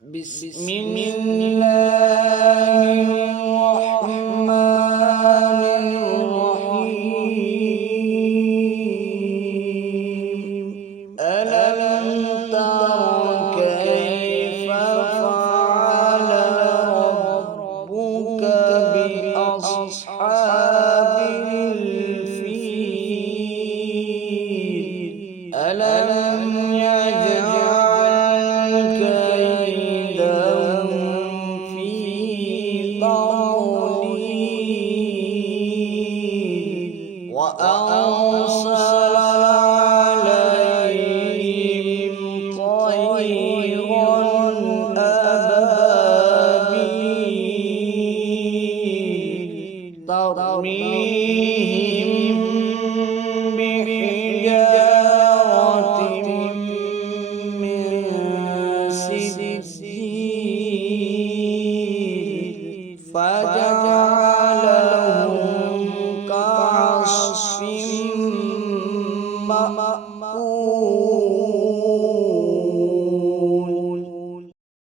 بسم الله الرحمن الرحيم ألم تر كيف فعل ربك بأصحاب الفيل ألم يجعل كيدهم في تضليل وأرسل عليهم طيرا أبابيل ترميهم بحجارة من سجيل فجعلهم كعصف